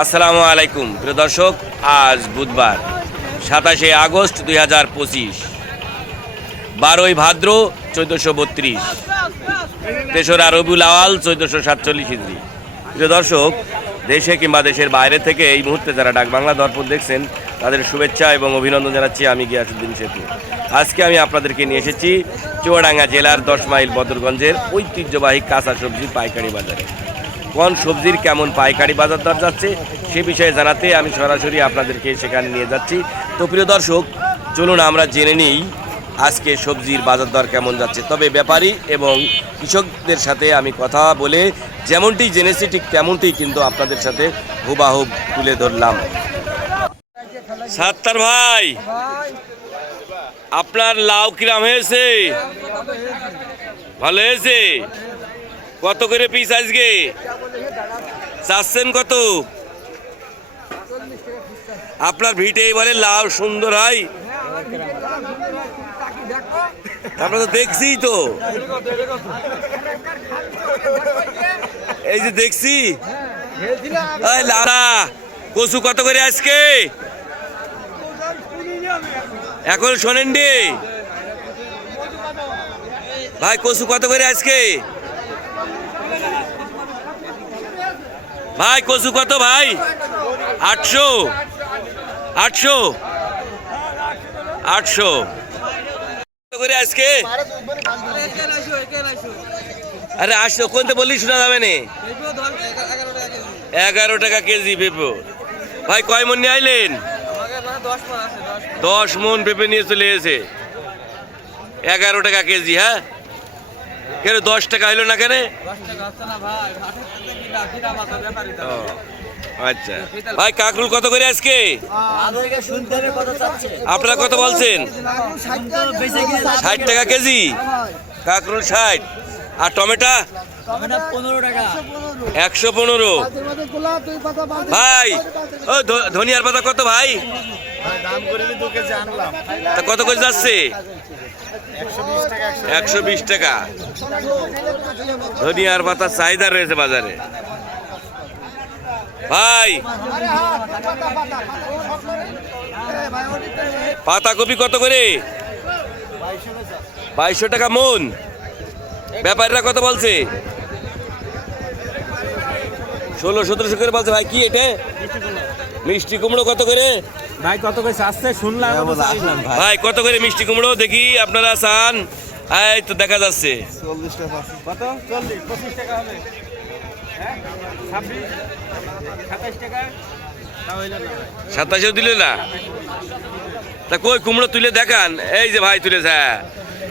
আসসালামু আলাইকুম, প্রিয় দর্শক, আজ বুধবার, সাতাশে আগস্ট দুই হাজার পঁচিশ। বারোই ভাদ্র চোদ্দোশো বত্রিশ। তেসরা রবিউল আওয়াল চোদ্দোশো সাতচল্লিশ ইদ্রি প্রিয় দর্শক, দেশে কিংবা দেশের বাইরে থেকে এই মুহূর্তে যারা ডাক বাংলা দর্পণ দেখছেন, তাদের শুভেচ্ছা এবং অভিনন্দন জানাচ্ছি আমি গিয়াসুদ্দিন সেতু। আজকে আমি আপনাদেরকে নিয়ে এসেছি চুয়াডাঙ্গা জেলার দশ মাইল বদরগঞ্জের ঐতিহ্যবাহী কাঁচা সবজি পাইকারি বাজারে। কোন সবজির কেমন পাইকারি বাজার দর যাচ্ছে, সে বিষয়ে জানাতে আমি সরাসরি আপনাদেরকে সেখানে নিয়ে যাচ্ছি। তো প্রিয় দর্শক, চলুন আমরা জেনে নিই আজকে সবজির বাজার দর কেমন যাচ্ছে। তবে ব্যাপারী এবং কৃষকদের সাথে আমি কথা বলে যেমনটি জেনেছি, ঠিক তেমনটি কিন্তু আপনাদের সাথে হুবাহুব তুলে ধরলাম। সাত্তার ভাই, আপনার লাউ কিরাম হয়েছে? ভালো হয়েছে? কত করে পিস আজকে? চাচ্ছেন কত? আপনার ভিটে বলে লাউ সুন্দর হয় আমরা তো দেখছি তো। এই যে দেখছি। লাউটা কচু কত করে আজকে? এখন শোনেন ভাই, কচু কত করে আজকে? ভাই, কচু কত ভাই? আটশো। আটশো। আটশো। করে আজকে? আরে আটশো কোনতে বললি শোনা যাবে না। এগারো টাকা কেজি পেঁপো। ভাই, কয় মন নিয়ে আইলেন? দশ মন পেঁপে নিয়ে চলে এসে এগারো টাকা কেজি হ্যাঁ? কেন দশ টাকা হইল না কেন? আচ্ছা। ভাই কাকরুল কত করে আজকে? আপনারা কত বলছেন? ষাট টাকা কেজি? কাকরুল ষাট। আর টমেটো? একশো পনেরো। ভাই, ও ধনিয়ার পাতা কত ভাই? তা কত করে যাচ্ছে? একশো বিশ টাকা ধনিয়ার পাতার চাহিদা রয়েছে বাজারে। ভাই পাতাকপি কত করে? বাইশশো টাকা মন। ব্যাপারীরা কত বলছে? ষোলো সতেরোশো করে বলছে ভাই কি এটা? মিষ্টি কুমড়ো কত করে? ভাই কত করে আসছে শুনলাম ভাই। ভাই কত করে মিষ্টি কুমড়ো? দেখি আপনারা চান? এই তো দেখা যাচ্ছে। কত? চল্লিশ পঁচিশ টাকা হবে। হ্যাঁ? সাতাশ টাকা। তা হইল না ভাই। সাতাশেও দিলে না? তা কই কুমড়ো তুলে দেখান। এই যে ভাই তুলেছে হ্যাঁ।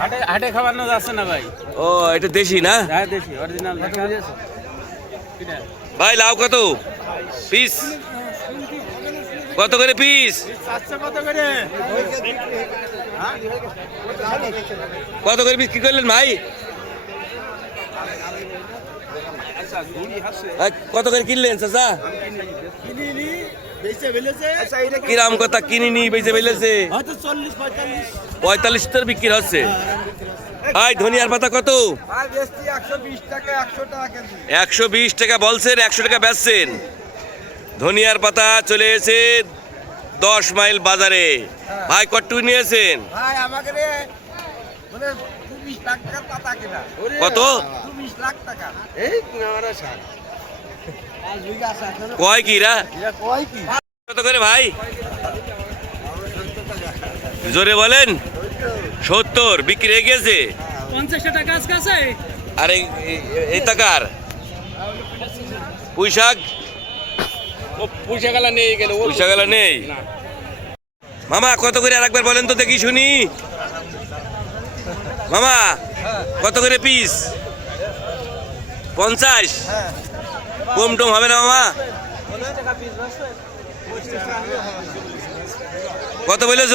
হাটে হাটে খাওয়ানো যাচ্ছে না ভাই। ও এটা দেশি না? হ্যাঁ দেখি অরিজিনাল ভাই, লাউ কত? পিস। কত করে পিস? কত করে পিস কি করলেন ভাই? কত করে কিনলেন, চাচা? কিরাম কথা, কিনিনি, বেঁচে হয়তো পঁয়তাল্লিশ টাকার বিক্রি হচ্ছে। ভাই ধনিয়ার পাতা কত? একশো বিশ টাকা বলছেন একশো টাকা বেচছেন। ধনিয়ার পাতা চলে এসে দশ মাইল বাজারে। ভাই নিয়েছেন? ভাই মানে পাতা কেনা। কত? কয় কি? কত করে ভাই? জোরে বলেন। সত্তর বিক্রি হয়ে গেছে। আরে এই টাকার পুঁইশাক? গেলা নেই মামা কত করে আর একবার বলেন তো দেখি শুনি। মামা কত করে পিস পঞ্চাশ? কম টম হবে না মামা? কত বলেছ?